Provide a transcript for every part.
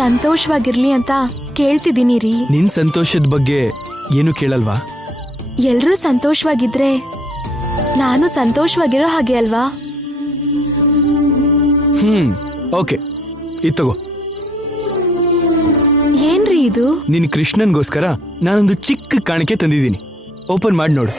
ಸಂತೋಷವಾಗಿರ್ಲಿ ಅಂತ ಕೇಳ್ತಿದ್ದೀನಿ ರೀ. ನಿನ್ ಸಂತೋಷದ ಬಗ್ಗೆ ಏನು ಕೇಳಲ್ವಾ? ಎಲ್ರೂ ಸಂತೋಷವಾಗಿದ್ರೆ ನಾನು ಸಂತೋಷವಾಗಿರೋ ಹಾಗೆ ಅಲ್ವಾ? ಓಕೆ, ಇದು ತಗೋ. ಏನ್ರಿ ಇದು? ನಿನ್ ಕೃಷ್ಣನ್ಗೋಸ್ಕರ ನಾನೊಂದು ಚಿಕ್ಕ ಕಾಣಿಕೆ ತಂದಿದ್ದೀನಿ. ಓಪನ್ ಮಾಡಿ ನೋಡು.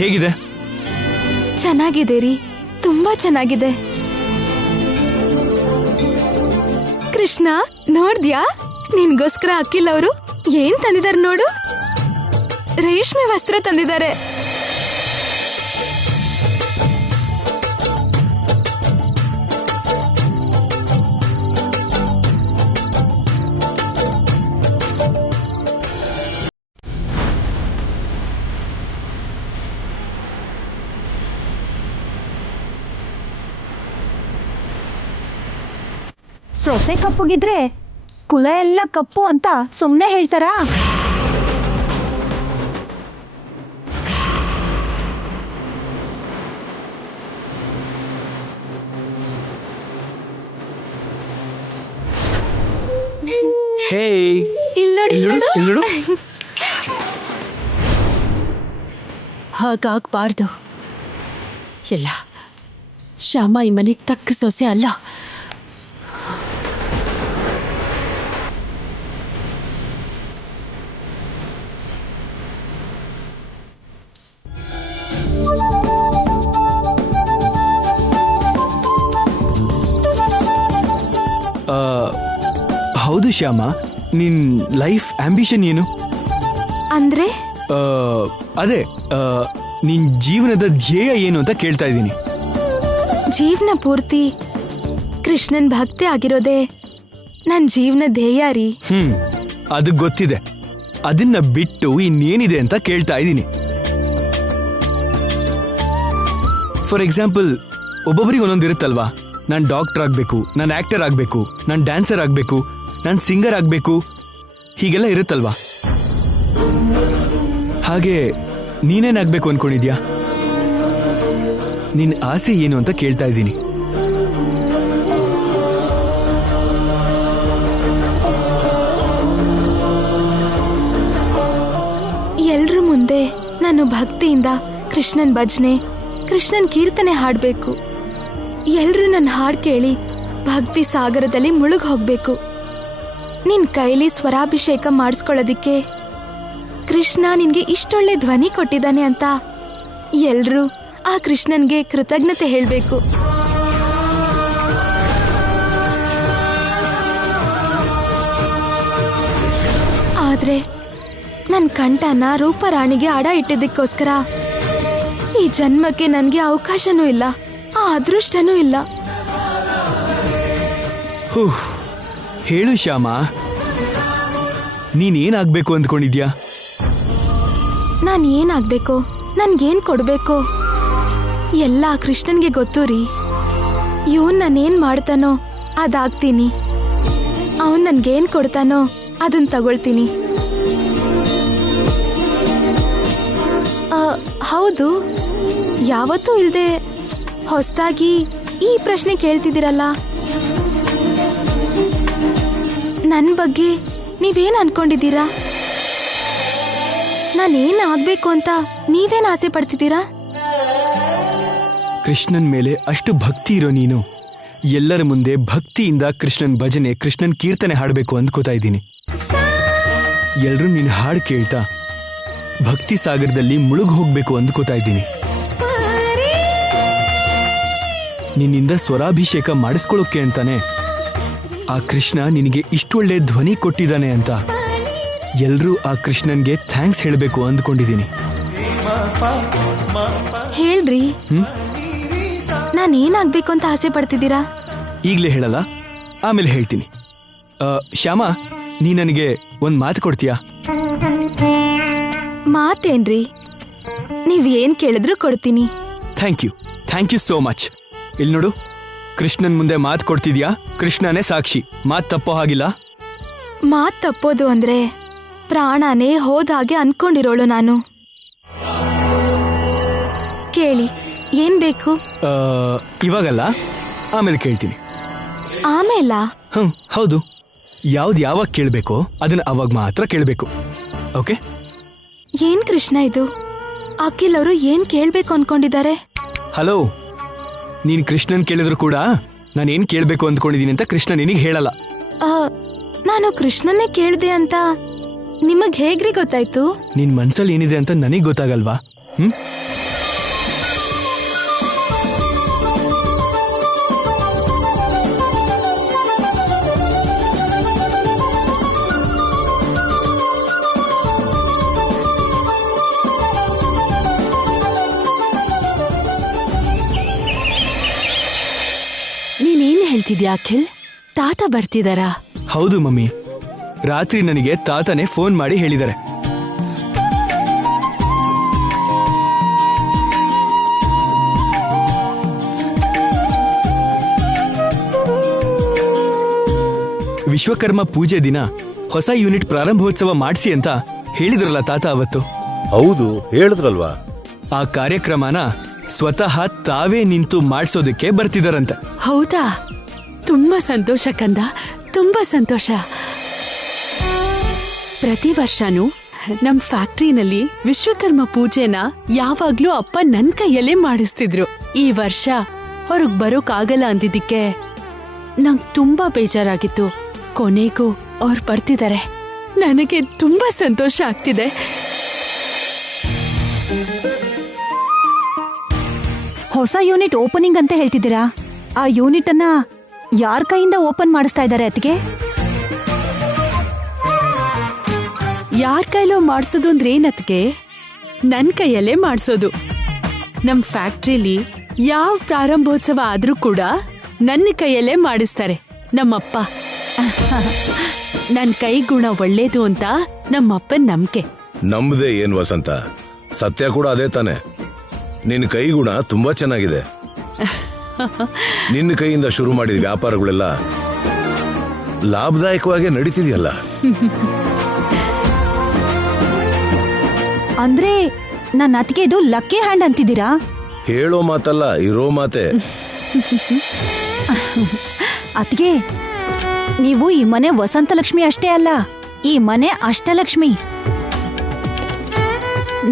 ಹೇಗಿದೆ? ಚೆನ್ನಾಗಿದೆ ರೀ, ತುಂಬಾ ಚೆನ್ನಾಗಿದೆ. ಕೃಷ್ಣ, ನೋಡ್ದ್ಯಾ? ನಿನ್ಗೋಸ್ಕರ ಅಖಿಲ್ ಅವರು ಏನ್ ತಂದಿದ್ದಾರೆ ನೋಡು. ರೇಷ್ಮೆ ವಸ್ತ್ರ ತಂದಿದ್ದಾರೆ. ಸೊಸೆ ಕಪ್ಪಗಿದ್ರೆ ಕುಲ ಎಲ್ಲ ಕಪ್ಪು ಅಂತ ಸುಮ್ಮನೆ ಹೇಳ್ತಾರಾ? ಹೇ, ಹಾಗಾಗಬಾರ್ದು. ಇಲ್ಲ, ಶ್ಯಾಮ ಈ ಮನೆಗೆ ತಕ್ಕ ಸೊಸೆ ಅಲ್ಲ. ಹೌದು ಶ್ಯಾಮ, ನಿನ್ ಲೈಫ್ ಆಂಬಿಷನ್ ಏನು? ಅಂದ್ರೆ ಅದೇ ನಿನ್ ಜೀವನದ ಧ್ಯೇಯ ಏನು ಅಂತ ಕೇಳ್ತಾ ಇದ್ದೀನಿ. ಜೀವನ ಪೂರ್ತಿ ಕೃಷ್ಣನ್ ಭಕ್ತಿ ಆಗಿರೋದೇ ನನ್ ಜೀವನ ಧ್ಯೇಯ ರೀ. ಅದು ಗೊತ್ತಿದೆ. ಅದನ್ನ ಬಿಟ್ಟು ಇನ್ನೇನಿದೆ ಅಂತ ಕೇಳ್ತಾ ಇದ್ದೀನಿ. ಫಾರ್ ಎಕ್ಸಾಂಪಲ್, ಒಬ್ಬೊಬ್ಬರಿಗೆ ಒಂದೊಂದಿರುತ್ತಲ್ವಾ. ನಾನು ಡಾಕ್ಟರ್ ಆಗಬೇಕು, ನಾನು ಆಕ್ಟರ್ ಆಗಬೇಕು, ನಾನು ಡ್ಯಾನ್ಸರ್ ಆಗಬೇಕು, ನಾನು ಸಿಂಗರ್ ಆಗಬೇಕು, ಹೀಗೆಲ್ಲ ಇರುತ್ತಲ್ವಾ. ಹಾಗೆ ನೀನೇನಾಗಬೇಕು ಅನ್ಕೊಂಡಿದ್ಯಾ? ನಿನ್ನ ಆಸೆ ಏನು ಅಂತ ಕೇಳ್ತಾ ಇದ್ದೀನಿ. ಎಲ್ರ ಮುಂದೆ ನಾನು ಭಕ್ತಿಯಿಂದ ಕೃಷ್ಣನ್ ಭಜನೆ, ಕೃಷ್ಣನ್ ಕೀರ್ತನೆ ಹಾಡ್ಬೇಕು. ಎಲ್ರೂ ನನ್ನ ಹಾಡ್ ಕೇಳಿ ಭಕ್ತಿ ಸಾಗರದಲ್ಲಿ ಮುಳುಗ್ ಹೋಗ್ಬೇಕು. ನಿನ್ ಕೈಲಿ ಸ್ವರಾಭಿಷೇಕ ಮಾಡಿಸ್ಕೊಳ್ಳೋದಿಕ್ಕೆ ಕೃಷ್ಣ ನಿನ್ಗೆ ಇಷ್ಟೊಳ್ಳೆ ಧ್ವನಿ ಕೊಟ್ಟಿದ್ದಾನೆ ಅಂತ ಎಲ್ರೂ ಆ ಕೃಷ್ಣನ್ಗೆ ಕೃತಜ್ಞತೆ ಹೇಳ್ಬೇಕು. ಆದ್ರೆ ನನ್ ಕಂಠನ ರೂಪರಾಣಿಗೆ ಅಡ ಇಟ್ಟಿದ್ದಕ್ಕೋಸ್ಕರ ಈ ಜನ್ಮಕ್ಕೆ ನನ್ಗೆ ಅವಕಾಶನೂ ಇಲ್ಲ, ಆ ಅದೃಷ್ಟನೂ ಇಲ್ಲ. ಹೇಳು ಶ್ಯಾಮ, ನೀನೇನಾಗ್ಬೇಕು ಅಂದ್ಕೊಂಡಿದ್ಯಾ? ನಾನ್ ಏನಾಗ್ಬೇಕು, ನನ್ಗೇನ್ ಕೊಡ್ಬೇಕು ಎಲ್ಲ ಕೃಷ್ಣನ್ಗೆ ಗೊತ್ತು ರೀ. ಇವನ್ ನಾನೇನ್ ಮಾಡ್ತಾನೋ ಅದಾಗ್ತೀನಿ, ಅವನ್ ನನ್ಗೇನ್ ಕೊಡ್ತಾನೋ ಅದನ್ ತಗೊಳ್ತೀನಿ. ಹೌದು, ಯಾವತ್ತೂ ಇಲ್ದೆ ಹೊಸದಾಗಿ ಈ ಪ್ರಶ್ನೆ ಕೇಳ್ತಿದ್ದೀರಲ್ಲ. ನನ್ನ ಬಗ್ಗೆ ನೀವೇನ್ ಅನ್ಕೊಂಡಿದ್ದೀರಾ? ನಾನೇನ್ ಆಗ್ಬೇಕು ಅಂತ ನೀವೇನ್ ಆಸೆ ಪಡ್ತಿದ್ದೀರಾ? ಕೃಷ್ಣನ್ ಮೇಲೆ ಅಷ್ಟು ಭಕ್ತಿ ಇರೋ ನೀನು ಎಲ್ಲರ ಮುಂದೆ ಭಕ್ತಿಯಿಂದ ಕೃಷ್ಣನ್ ಭಜನೆ, ಕೃಷ್ಣನ್ ಕೀರ್ತನೆ ಹಾಡಬೇಕು ಅಂದ್ಕೋತಾ ಇದ್ದೀನಿ. ಎಲ್ರೂ ನೀನು ಹಾಡು ಕೇಳ್ತಾ ಭಕ್ತಿ ಸಾಗರದಲ್ಲಿ ಮುಳುಗ್ ಹೋಗ್ಬೇಕು ಅಂದ್ಕೋತಾ ಇದ್ದೀನಿ. ನಿನ್ನಿಂದ ಸ್ವರಾಭಿಷೇಕ ಮಾಡಿಸ್ಕೊಳ್ಳೋಕೆ ಅಂತಾನೆ ಆ ಕೃಷ್ಣ ನಿನಗೆ ಇಷ್ಟೊಳ್ಳೆ ಧ್ವನಿ ಕೊಟ್ಟಿದ್ದಾನೆ ಅಂತ ಎಲ್ರೂ ಆ ಕೃಷ್ಣನ್ಗೆ ಥ್ಯಾಂಕ್ಸ್ ಹೇಳಬೇಕು ಅಂದ್ಕೊಂಡಿದ್ದೀನಿ. ಹೇಳ್ರಿ, ನಾನೇನಾಗ್ಬೇಕು ಅಂತ ಆಸೆ ಪಡ್ತಿದ್ದೀರಾ? ಈಗಲೇ ಹೇಳಲ್ಲ, ಆಮೇಲೆ ಹೇಳ್ತೀನಿ. ಶ್ಯಾಮ, ನೀ ನನಗೆ ಒಂದು ಮಾತು ಕೊಡ್ತೀಯಾ? ಮಾತೇನ್ರಿ, ನೀವ್ ಏನ್ ಕೇಳಿದ್ರು ಕೊಡ್ತೀನಿ. Thank you so much. ಇಲ್ಲಿ ನೋಡು, ಕೃಷ್ಣನ್ ಮುಂದೆ ಮಾತು ಕೊಡ್ತಿದ್ಯಾ? ಕೃಷ್ಣನೇ ಸಾಕ್ಷಿ, ಮಾತು ತಪ್ಪೋ ಹಾಗಿಲ್ಲ. ಮಾತ್ ತಪ್ಪೋದು ಅಂದ್ರೆ ಪ್ರಾಣನೇ ಹೋದ ಹಾಗೆ ಅನ್ಕೊಂಡಿರೋಳು ನಾನು. ಕೇಳಿ, ಏನ್ ಬೇಕು? ಇವಾಗಲ್ಲ, ಆಮೇಲೆ ಕೇಳ್ತೀನಿ. ಆಮೇಲ? ಹೌದು. ಯಾವಾಗ ಕೇಳಬೇಕೋ ಅದನ್ನ ಅವಾಗ ಮಾತ್ರ ಕೇಳಬೇಕು. ಓಕೆ? ಏನ್ ಕೃಷ್ಣ ಇದು? ಅಖಿಲ್ ಅವರು ಏನ್ ಕೇಳ್ಬೇಕು ಅನ್ಕೊಂಡಿದ್ದಾರೆ? ಹಲೋ, ನೀನ್ ಕೃಷ್ಣನ್ ಕೇಳಿದ್ರು ಕೂಡ ನಾನೇನ್ ಕೇಳ್ಬೇಕು ಅಂದ್ಕೊಂಡಿದೀನಿ ಅಂತ ಕೃಷ್ಣ ನಿನಗೆ ಹೇಳಲ್ಲ. ನಾನು ಕೃಷ್ಣನ್ನೇ ಕೇಳ್ದೆ ಅಂತ ನಿಮಗ್ ಹೇಗ್ರಿ ಗೊತ್ತಾಯ್ತು? ನಿನ್ ಮನ್ಸಲ್ಲಿ ಏನಿದೆ ಅಂತ ನನಗ್ ಗೊತ್ತಾಗಲ್ವಾ? ನೀನೇನ್ ಹೇಳ್ತಿದ್ಯಾ ಅಖಿಲ್? ತಾತ ಬರ್ತಿದಾರಾ? ಹೌದು ಮಮ್ಮಿ, ರಾತ್ರಿ ನನಗೆ ತಾತನೇ ಫೋನ್ ಮಾಡಿ ಹೇಳಿದ್ದಾರೆ. ವಿಶ್ವಕರ್ಮ ಪೂಜೆ ದಿನ ಹೊಸ ಯೂನಿಟ್ ಪ್ರಾರಂಭೋತ್ಸವ ಮಾಡಿಸಿ ಅಂತ ಹೇಳಿದ್ರಲ್ಲ ತಾತ ಅವತ್ತು. ಹೌದು, ಹೇಳಿದ್ರಲ್ವಾ. ಆ ಕಾರ್ಯಕ್ರಮನ ಸ್ವತಃ ತಾವೇ ನಿಂತು ಮಾಡಿಸೋದಕ್ಕೆ ಬರ್ತಿದಾರಂತೆ. ಹೌದಾ? ತುಂಬಾ ಸಂತೋಷ ಕಂದ, ತುಂಬಾ ಸಂತೋಷ. ಪ್ರತಿ ವರ್ಷನೂ ನಮ್ ಫ್ಯಾಕ್ಟ್ರಿನಲ್ಲಿ ವಿಶ್ವಕರ್ಮ ಪೂಜೆನ ಯಾವಾಗ್ಲೂ ಅಪ್ಪ ನನ್ ಕೈಯಲ್ಲೇ ಮಾಡಿಸ್ತಿದ್ರು. ಈ ವರ್ಷ ಹೊರಗ್ ಬರೋಕ್ ಆಗಲ್ಲ ಅಂದಿದ್ದಕ್ಕೆ ನಂಗ್ ತುಂಬಾ ಬೇಜಾರಾಗಿತ್ತು. ಕೊನೆಗೂ ಅವ್ರು ಬರ್ತಿದ್ದಾರೆ. ನನಗೆ ತುಂಬಾ ಸಂತೋಷ ಆಗ್ತಿದೆ. ಹೊಸ ಯೂನಿಟ್ ಓಪನಿಂಗ್ ಅಂತ ಹೇಳ್ತಿದ್ದೀರಾ? ಆ ಯೂನಿಟ್ ಅನ್ನ ಯಾರ ಕೈಯಿಂದ ಓಪನ್ ಮಾಡಿಸ್ತಾ ಇದ್ದಾರೆ ಅತ್ತಿಗೆ? ಯಾರ್ ಕೈಲೋ ಮಾಡ್ಸೋದು ಅಂದ್ರೆ ಏನತ್ಗೆ? ನನ್ ಕೈಯಲ್ಲೇ ಮಾಡ್ಸೋದು. ನಮ್ ಫ್ಯಾಕ್ಟ್ರಿಲಿ ಯಾವ ಪ್ರಾರಂಭೋತ್ಸವ ಆದ್ರೂ ಕೂಡ ನನ್ನ ಕೈಯಲ್ಲೇ ಮಾಡಿಸ್ತಾರೆ ನಮ್ಮಪ್ಪ. ನನ್ ಕೈ ಗುಣ ಒಳ್ಳೇದು ಅಂತ ನಮ್ಮಪ್ಪನ್ ನಂಬಿಕೆ. ನಮ್ದೇ ಏನ್ ವಸಂತ, ಸತ್ಯ ಕೂಡ ಅದೇ ತಾನೆ. ನಿನ್ನ ಕೈ ಗುಣ ತುಂಬಾ ಚೆನ್ನಾಗಿದೆ. ನಿನ್ನ ಕೈಯಿಂದ ಶುರು ಮಾಡಿದ ವ್ಯಾಪಾರಗಳೆಲ್ಲ ಲಾಭದಾಯಕವಾಗಿ ನಡೀತಿದೆಯಲ್ಲ. ಅಂದ್ರೆ ನನ್ನ ಅತ್ತಿಗೆ ಇದು ಲಕ್ಕಿ ಹ್ಯಾಂಡ್ ಅಂತಿದ್ದೀರಾ? ಹೇಳೋ ಮಾತಲ್ಲ, ಇರೋ ಮಾತೆ. ಅತ್ತಿಗೆ, ನೀವು ಈ ಮನೆ ವಸಂತಲಕ್ಷ್ಮಿ ಅಷ್ಟೇ ಅಲ್ಲ, ಈ ಮನೆ ಅಷ್ಟಲಕ್ಷ್ಮಿ.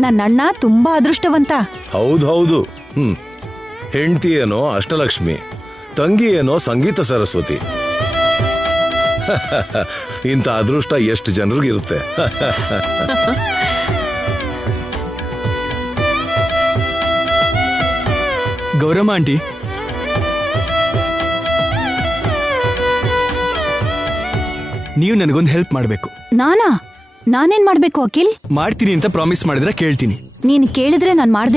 ನನ್ನಣ್ಣ ತುಂಬಾ ಅದೃಷ್ಟವಂತ. ಹೌದು. ಹೆಂಡತಿ ಏನೋ ಅಷ್ಟಲಕ್ಷ್ಮಿ, ತಂಗಿ ಏನೋ ಸಂಗೀತ ಸರಸ್ವತಿ. ಇಂಥ ಅದೃಷ್ಟ ಎಷ್ಟು ಜನರಿಗಿರುತ್ತೆ. ಗೌರಮ್ಮ ಆಂಟಿ, ನೀವು ನನಗೊಂದು ಹೆಲ್ಪ್ ಮಾಡಬೇಕು. ನಾನೇನ್ ಮಾಡ್ಬೇಕು ಅಖಿಲ್? ಮಾಡ್ತೀನಿ ಅಂತ ಪ್ರಾಮಿಸ್ ಮಾಡಿದ್ರೆ ಕೇಳ್ತೀನಿ. ನೀನ್ ಕೇಳಿದ್ರೆ ನಾನ್ ಮಾಡ್ದೆ.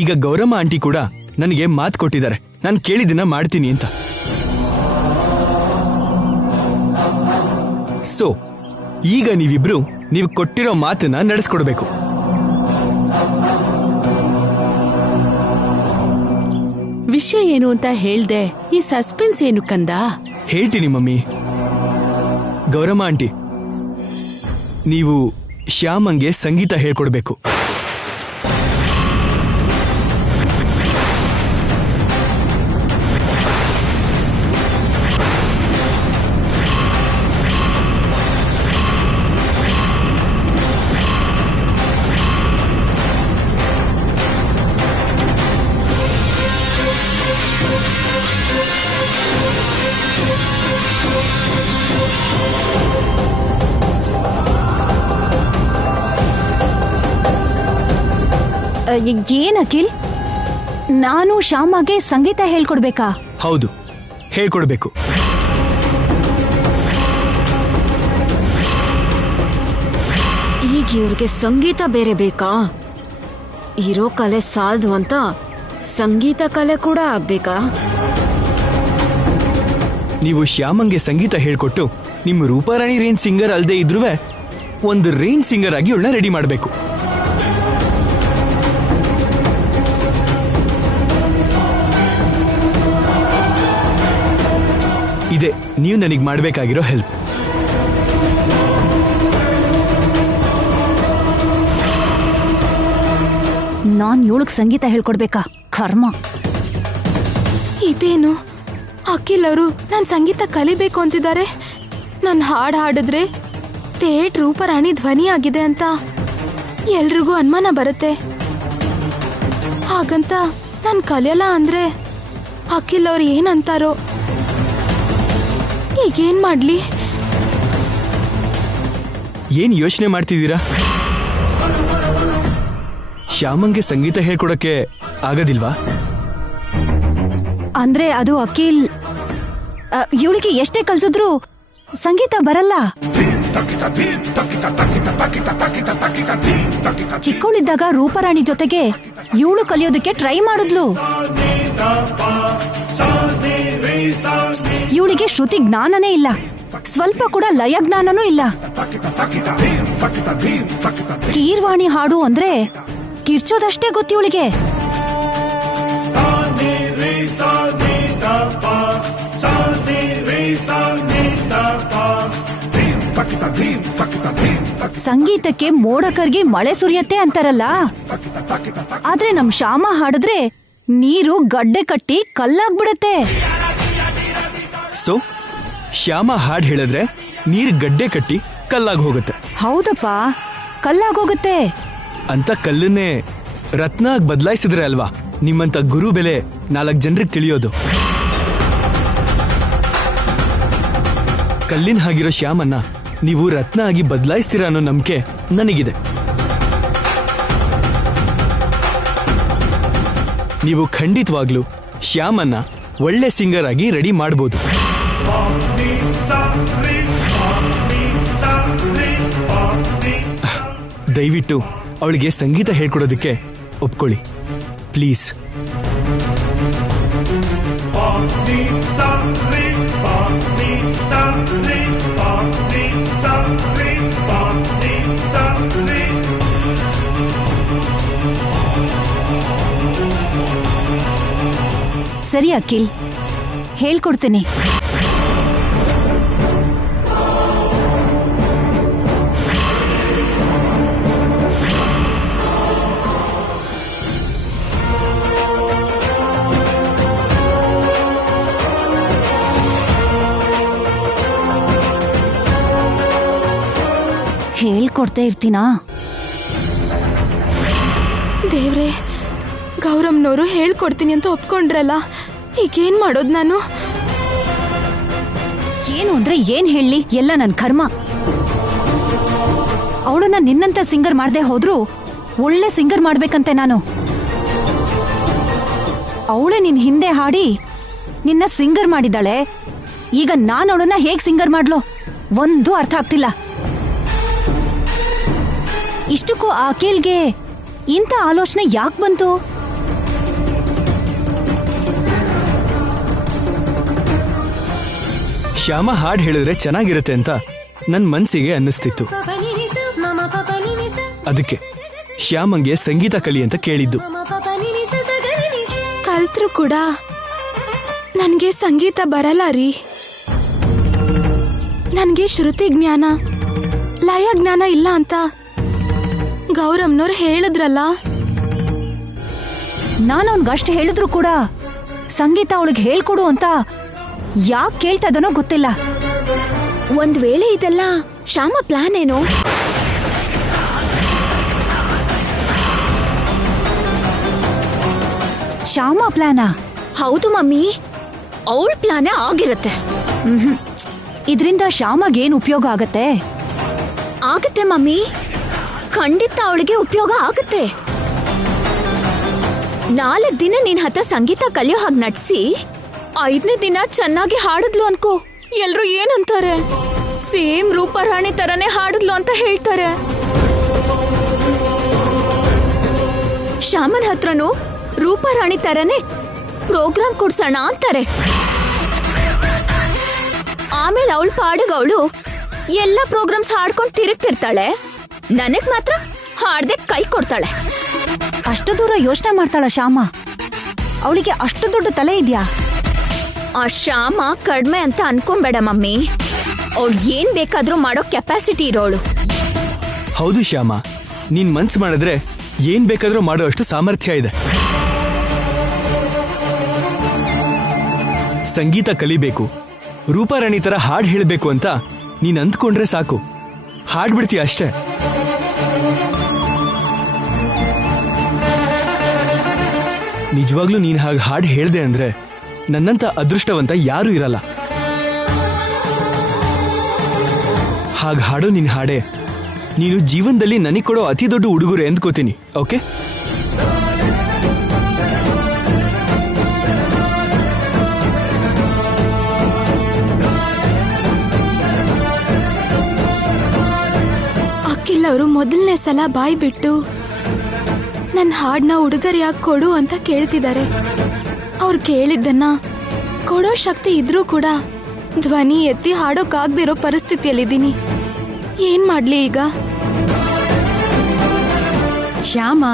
ಈಗ ಗೌರಮ್ಮ ಆಂಟಿ ಕೂಡ ನನಗೆ ಮಾತು ಕೊಟ್ಟಿದ್ದಾರೆ, ನಾನು ಕೇಳಿದ್ದನ್ನ ಮಾಡ್ತೀನಿ ಅಂತ. ಸೊ ಈಗ ನೀವಿಬ್ರು ನೀವು ಕೊಟ್ಟಿರೋ ಮಾತನ್ನ ನಡೆಸ್ಕೊಡ್ಬೇಕು. ವಿಷಯ ಏನು ಅಂತ ಹೇಳ್ದೆ? ಈ ಸಸ್ಪೆನ್ಸ್ ಏನು ಕಂದ? ಹೇಳ್ತೀನಿ ಮಮ್ಮಿ. ಗೌರಮ್ಮ ಆಂಟಿ, ನೀವು ಶ್ಯಾಮಂಗೆ ಸಂಗೀತ ಹೇಳ್ಕೊಡ್ಬೇಕು. ಏನ್ ಅಖಿಲ್? ನಾನು ಶ್ಯಾಮಗೆ ಸಂಗೀತ ಹೇಳ್ಕೊಡ್ಬೇಕಾ? ಹೌದು, ಹೇಳ್ಕೊಡ್ಬೇಕು. ಈಗ ಇವ್ರಿಗೆ ಸಂಗೀತ ಬೇರೆ ಬೇಕಾ? ಇರೋ ಕಲೆ ಸಾಲ್ದು ಅಂತ ಸಂಗೀತ ಕಲೆ ಕೂಡ ಆಗ್ಬೇಕಾ? ನೀವು ಶ್ಯಾಮಂಗೆ ಸಂಗೀತ ಹೇಳ್ಕೊಟ್ಟು ನಿಮ್ಮ ರೂಪಾರಾಣಿ ರೇಂಜ್ ಸಿಂಗರ್ ಅಲ್ಲದೆ ಇದ್ರೂ ಒಂದು ರೇಂಜ್ ಸಿಂಗರ್ ಆಗಿ ಇವಳನ್ನ ರೆಡಿ ಮಾಡಬೇಕು. ಇದೆ ನೀವು ನನಗೆ ಮಾಡಬೇಕಾಗಿರೋ ಹೆಲ್ಪ್. ನಾನ್ ಇವಳಿಗೆ ಸಂಗೀತ ಹೇಳ್ಕೊಡ್ಬೇಕಾ? ಕರ್ಮ. ಇದೇನು ಅಖಿಲ್ ಅವರು ನಾನು ಸಂಗೀತ ಕಲಿಬೇಕು ಅಂತಿದ್ದಾರೆ. ನಾನು ಹಾಡು ಹಾಡಿದ್ರೆ ತೇಟ್ ರೂಪರಾಣಿ ಧ್ವನಿ ಆಗಿದೆ ಅಂತ ಎಲ್ರಿಗೂ ಅನುಮಾನ ಬರುತ್ತೆ. ಹಾಗಂತ ನಾನು ಕಲಿಯಲ್ಲ ಅಂದ್ರೆ ಅಖಿಲ್ ಅವ್ರು ಏನಂತಾರೋ. ಈಗೇನ್ ಮಾಡ್ಲಿ? ಏನ್ ಯೋಚನೆ ಮಾಡ್ತಿದ್ದೀರಾ? ಶ್ಯಾಮಂಗೆ ಸಂಗೀತ ಹೇಳ್ಕೊಡಕ್ಕೆ ಆಗೋದಿಲ್ವಾ? ಅಂದ್ರೆ ಅದು ಅಖಿಲ್ ಇವಳಿಗೆ ಎಷ್ಟೇ ಕಲ್ಸಿದ್ರು ಸಂಗೀತ ಬರಲ್ಲ. ಚಿಕ್ಕವಳಿದ್ದಾಗ ರೂಪರಾಣಿ ಜೊತೆಗೆ ಇವಳು ಕಲಿಯೋದಕ್ಕೆ ಟ್ರೈ ಮಾಡಿದ್ಲು. ಇವಳಿಗೆ ಶ್ರುತಿ ಜ್ಞಾನನೇ ಇಲ್ಲ, ಸ್ವಲ್ಪ ಕೂಡ ಲಯ ಜ್ಞಾನನೂ ಇಲ್ಲ. ಕೀರ್ವಾಣಿ ಹಾಡು ಅಂದ್ರೆ ಕಿರ್ಚೋದಷ್ಟೇ ಗೊತ್ತಿವಳಿಗೆ. ಸಂಗೀತಕ್ಕೆ ಮೋಡ ಕರ್ಗಿ ಮಳೆ ಸುರಿಯತ್ತೆ ಅಂತಾರಲ್ಲ, ಆದ್ರೆ ನಮ್ ಶ್ಯಾಮ ಹಾಡಿದ್ರೆ ನೀರು ಗಡ್ಡೆ ಕಟ್ಟಿ ಕಲ್ಲಾಗ್ಬಿಡತ್ತೆ. ಸೊ ಶ್ಯಾಮ ಹಾಡ್ ಹೇಳಿದ್ರೆ ನೀರು ಗಡ್ಡೆ ಕಟ್ಟಿ ಕಲ್ಲಾಗಿ ಹೋಗುತ್ತೆ. ಹೌದಪ್ಪ, ಕಲ್ಲಾಗೋಗುತ್ತೆ ಅಂತ ಕಲ್ಲನ್ನೇ ರತ್ನ ಆಗಿ ಬದಲಾಯಿಸಿದ್ರೆ ಅಲ್ವಾ ನಿಮ್ಮಂತ ಗುರು ಬೆಲೆ 4 ಜನರಿಗೆ ತಿಳಿಯೋದು. ಕಲ್ಲಿನ ಹಾಗಿರೋ ಶ್ಯಾಮನ್ನ ನೀವು ರತ್ನ ಆಗಿ ಬದಲಾಯಿಸ್ತೀರಾ ಅನ್ನೋ ನಂಬಿಕೆ ನನಗಿದೆ. ನೀವು ಖಂಡಿತವಾಗ್ಲೂ ಶ್ಯಾಮನ್ನ ಒಳ್ಳೆ ಸಿಂಗರ್ ಆಗಿ ರೆಡಿ ಮಾಡ್ಬೋದು. ದಯವಿಟ್ಟು ಅವಳಿಗೆ ಸಂಗೀತ ಹೇಳ್ಕೊಡೋದಕ್ಕೆ ಒಪ್ಕೊಳ್ಳಿ ಪ್ಲೀಸ್. ಸರಿ ಅಖಿಲ್, ಹೇಳ್ಕೊಡ್ತೀನಿ. ಹೇಳ್ಕೊಡ್ತಾ ಇರ್ತೀನಾ? ದೇವ್ರೆ, ಗೌರಮ್ನವರು ಹೇಳ್ಕೊಡ್ತೀನಿ ಅಂತ ಒಪ್ಕೊಂಡ್ರಲ್ಲ, ಈಗೇನ್ ಮಾಡೋದು ನಾನು? ಏನು ಅಂದ್ರೆ ಏನ್ ಹೇಳಿ, ಎಲ್ಲ ನನ್ ಕರ್ಮ. ಅವಳನ್ನ ನಿನ್ನಂತ ಸಿಂಗರ್ ಮಾಡದೆ ಹೋದ್ರು ಒಳ್ಳೆ ಸಿಂಗರ್ ಮಾಡ್ಬೇಕಂತೆ ನಾನು. ಅವಳೇ ನಿನ್ ಹಿಂದೆ ಹಾಡಿ ನಿನ್ನ ಸಿಂಗರ್ ಮಾಡಿದಾಳೆ. ಈಗ ನಾನು ಅವಳನ್ನ ಹೇಗ್ ಸಿಂಗರ್ ಮಾಡ್ಲೋ ಒಂದು ಅರ್ಥ ಆಗ್ತಿಲ್ಲ. ಇಷ್ಟಕ್ಕೂ ಆ ಅಖಿಲ್ಗೆ ಇಂಥ ಆಲೋಚನೆ ಯಾಕೆ ಬಂತು? ಶ್ಯಾಮ ಹಾಡ್ ಹೇಳಿದ್ರೆ ಚೆನ್ನಾಗಿರುತ್ತೆ ಅಂತ ನನ್ನ ಮನ್ಸಿಗೆ ಅನ್ನಿಸ್ತಿತ್ತು. ಅದಕ್ಕೆ ಶ್ಯಾಮಂಗೆ ಸಂಗೀತ ಕಲಿ ಅಂತ ಕೇಳಿದ್ದು. ಕಲ್ತ್ರು ಕೂಡ ನನ್ಗೆ ಸಂಗೀತ ಬರಲ್ಲ ರೀ. ನನ್ಗೆ ಶ್ರುತಿ ಜ್ಞಾನ, ಲಯ ಜ್ಞಾನ ಇಲ್ಲ ಅಂತ ಗೌರಮ್ನವ್ರು ಹೇಳಿದ್ರಲ್ಲ. ನಾನು ಅವನ್ಗಷ್ಟು ಹೇಳಿದ್ರು ಕೂಡ ಸಂಗೀತ ಅವಳಿಗೆ ಹೇಳ್ಕೊಡು ಅಂತ ಯಾಕೆ ಕೇಳ್ತಾ ಇದನೋ ಗೊತ್ತಿಲ್ಲ. ಒಂದ್ ವೇಳೆ ಇದೆಲ್ಲ ಶ್ಯಾಮ ಪ್ಲಾನ್ ಏನೋ? ಶ್ಯಾಮ ಪ್ಲಾನಾ? ಹೌದು ಮಮ್ಮಿ, ಅವಳ ಪ್ಲಾನೇ ಆಗಿರತ್ತೆ. ಇದರಿಂದ ಶ್ಯಾಮಗೇನ್ ಉಪಯೋಗ ಆಗತ್ತೆ? ಆಗತ್ತೆ ಮಮ್ಮಿ, ಖಂಡಿತ ಅವಳಿಗೆ ಉಪಯೋಗ ಆಗತ್ತೆ. 4 ದಿನ ನಿನ್ ಹತ್ರ ಸಂಗೀತ ಕಲಿಯೋ ಹಾಗೆ ನಡ್ಸಿ 5ನೇ ದಿನ ಚೆನ್ನಾಗಿ ಹಾಡಿದ್ಲು ಅನ್ಕೋ, ಎಲ್ರು ಏನಂತಾರೆ? ಸೇಮ್ ರೂಪರಾಣಿ ತರನೇ ಹಾಡಿದ್ಲು ಅಂತ ಹೇಳ್ತಾರೆ. ಶ್ಯಾಮನ್ ಹತ್ರನೂ ರೂಪರಾಣಿ ತರನೇ ಪ್ರೋಗ್ರಾಮ್ ಕೊಡ್ಸೋಣ ಅಂತಾರೆ. ಆಮೇಲೆ ಅವಳ ಪಾಡಿಗೆ ಅವಳು ಎಲ್ಲ ಪ್ರೋಗ್ರಾಮ್ಸ್ ಹಾಡ್ಕೊಂಡು ತಿರುಗ್ತಿರ್ತಾಳೆ, ನನಗ್ ಮಾತ್ರ ಹಾಡ್ದೆ ಕೈ ಕೊಡ್ತಾಳೆ. ಅಷ್ಟು ದೂರ ಯೋಚನೆ ಮಾಡ್ತಾಳ ಶ್ಯಾಮ? ಅವಳಿಗೆ ಅಷ್ಟು ದೊಡ್ಡ ತಲೆ ಇದ್ಯಾ? ಆ ಶ್ಯಾಮ ಕಡಿಮೆ ಅಂತ ಅನ್ಕೊಂಬೇಡ ಮಮ್ಮಿ, ಅವಳು ಏನ್ ಬೇಕಾದ್ರೂ ಮಾಡೋ ಕೆಪಾಸಿಟಿ ಇರೋಳು. ಹೌದು ಶ್ಯಾಮ, ನೀನ್ ಮನ್ಸು ಮಾಡಿದ್ರೆ ಏನ್ ಬೇಕಾದ್ರೂ ಮಾಡೋ ಅಷ್ಟು ಸಾಮರ್ಥ್ಯ ಇದೆ. ಸಂಗೀತ ಕಲಿಬೇಕು, ರೂಪಾರಾಣಿ ತರ ಹಾಡ್ ಹೇಳಬೇಕು ಅಂತ ನೀನ್ ಅಂದ್ಕೊಂಡ್ರೆ ಸಾಕು, ಹಾಡ್ಬಿಡ್ತೀಯ ಅಷ್ಟೇ. ನಿಜವಾಗ್ಲೂ ನೀನ್ ಹಾಗೆ ಹಾಡು ಹೇಳ್ದೆ ಅಂದ್ರೆ ನನ್ನಂತ ಅದೃಷ್ಟವಂತ ಯಾರೂ ಇರಲ್ಲ. ಹಾಗೆ ಹಾಡೋ ನಿನ್ ಹಾಡೆ ನೀನು ಜೀವನದಲ್ಲಿ ನನಗೆ ಕೊಡೋ ಅತಿ ದೊಡ್ಡ ಉಡುಗೊರೆ ಅಂದ್ಕೋತೀನಿ. ಓಕೆ? ಅಖಿಲ್ ಅವರು ಮೊದಲನೇ ಸಲ ಬಾಯ್ ಬಿಟ್ಟು ನನ್ನ ಹಾಡನ್ನ ಉಡುಗೊರೆಯಾಗಿ ಕೊಡು ಅಂತ ಕೇಳ್ತಿದ್ದಾರೆ. ಅವ್ರು ಕೇಳಿದ್ದನ್ನ ಕೊಡೋ ಶಕ್ತಿ ಇದ್ರೂ ಕೂಡ ಧ್ವನಿ ಎತ್ತಿ ಹಾಡೋಕ್ಕಾಗ್ದಿರೋ ಪರಿಸ್ಥಿತಿಯಲ್ಲಿದ್ದೀನಿ. ಏನ್ ಮಾಡ್ಲಿ ಈಗ? ಶ್ಯಾಮ,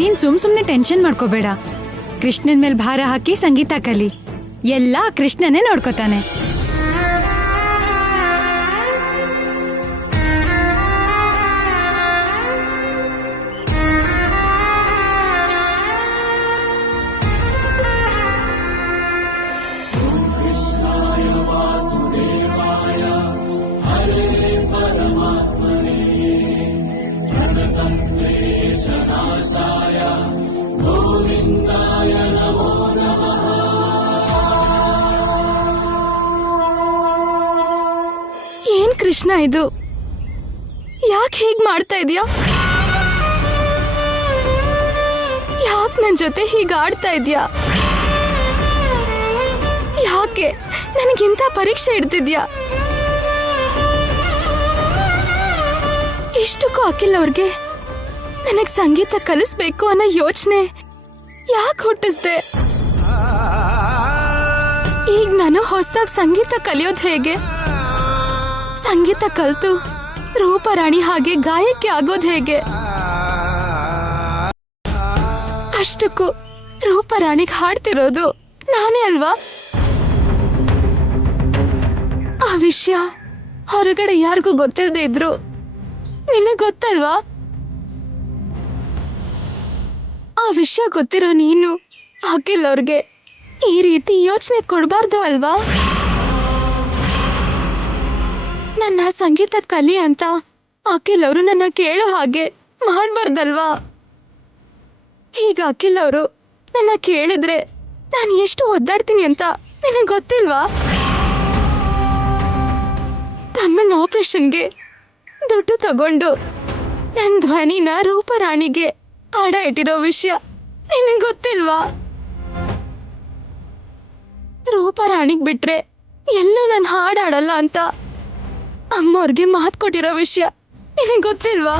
ನೀನ್ ಸುಮ್ನೆ ಟೆನ್ಷನ್ ಮಾಡ್ಕೋಬೇಡ. ಕೃಷ್ಣನ್ ಮೇಲೆ ಭಾರ ಹಾಕಿ ಸಂಗೀತ ಕಲಿ, ಎಲ್ಲ ಕೃಷ್ಣನೇ ನೋಡ್ಕೋತಾನೆ. ಏನ್ ಕೃಷ್ಣ ಇದು? ಯಾಕೆ ಹೀಗ್ ಮಾಡ್ತಾ ಇದೀಯಾ? ಯಾಕೆ ನನ್ ಜೊತೆ ಹೀಗ್ ಆಡ್ತಾ ಇದ್ಯಾ? ಯಾಕೆ ನನಗಿಂತ ಪರೀಕ್ಷೆ ಇಡ್ತಿದ್ಯಾ? ಇಷ್ಟಕ್ಕೂ ಅಖಿಲ್ ಅವ್ರಿಗೆ ನನಗ್ ಸಂಗೀತ ಕಲಿಸ್ಬೇಕು ಅನ್ನೋ ಯೋಚನೆ ಯಾಕೆ ಹುಟ್ಟಿಸ್ದೆ? ಈಗ ನಾನು ಹೊಸದಾಗಿ ಸಂಗೀತ ಕಲಿಯೋದು ಹೇಗೆ? ಸಂಗೀತ ಕಲ್ತು ರೂಪರಾಣಿ ಹಾಗೆ ಗಾಯಕಿ ಆಗೋದು ಹೇಗೆ? ಅಷ್ಟಕ್ಕೂ ರೂಪರಾಣಿಗೆ ಹಾಡ್ತಿರೋದು ನಾನೇ ಅಲ್ವಾ? ಆ ವಿಷಯ ಹೊರಗಡೆ ಯಾರಿಗೂ ಗೊತ್ತಿಲ್ಲದೆ ಇದ್ರು ನಿನಗೆ ಗೊತ್ತಲ್ವಾ? ಆ ವಿಷಯ ಗೊತ್ತಿರೋ ನೀನು ಅಖಿಲ್ ಅವ್ರಿಗೆ ಈ ರೀತಿ ಯೋಚನೆ ಕೊಡಬಾರ್ದು ಅಲ್ವಾ? ನನ್ನ ಸಂಗೀತ ಕಲಿ ಅಂತ ಅಖಿಲ್ ಅವರು ನನ್ನ ಕೇಳೋ ಹಾಗೆ ಮಾಡಬಾರ್ದಲ್ವಾ? ಈಗ ಅಖಿಲ್ ಅವರು ನನ್ನ ಕೇಳಿದ್ರೆ ನಾನು ಎಷ್ಟು ಒದ್ದಾಡ್ತೀನಿ ಅಂತ ನಿನಗೆ ಗೊತ್ತಿಲ್ವಾ? ತಮ್ಮನ ಆಪರೇಷನ್ಗೆ ದುಡ್ಡು ತಗೊಂಡು ನನ್ನ ಧ್ವನಿನ ರೂಪರಾಣಿಗೆ ಆಡ ಇಟ್ಟಿರೋ ವಿಷಯ ನಿನಗೆ ಗೊತ್ತಿಲ್ವಾ? ರೂಪರಾಣಿಗೆ ಬಿಟ್ರೆ ಎಲ್ಲೂ ನಾನು ಹಾಡಾಡಲ್ಲ ಅಂತ ಅಮ್ಮವ್ರಿಗೆ ಮಾತು ಕೊಟ್ಟಿರೋ ವಿಷಯ ನಿನಗೆ ಗೊತ್ತಿಲ್ವಾ?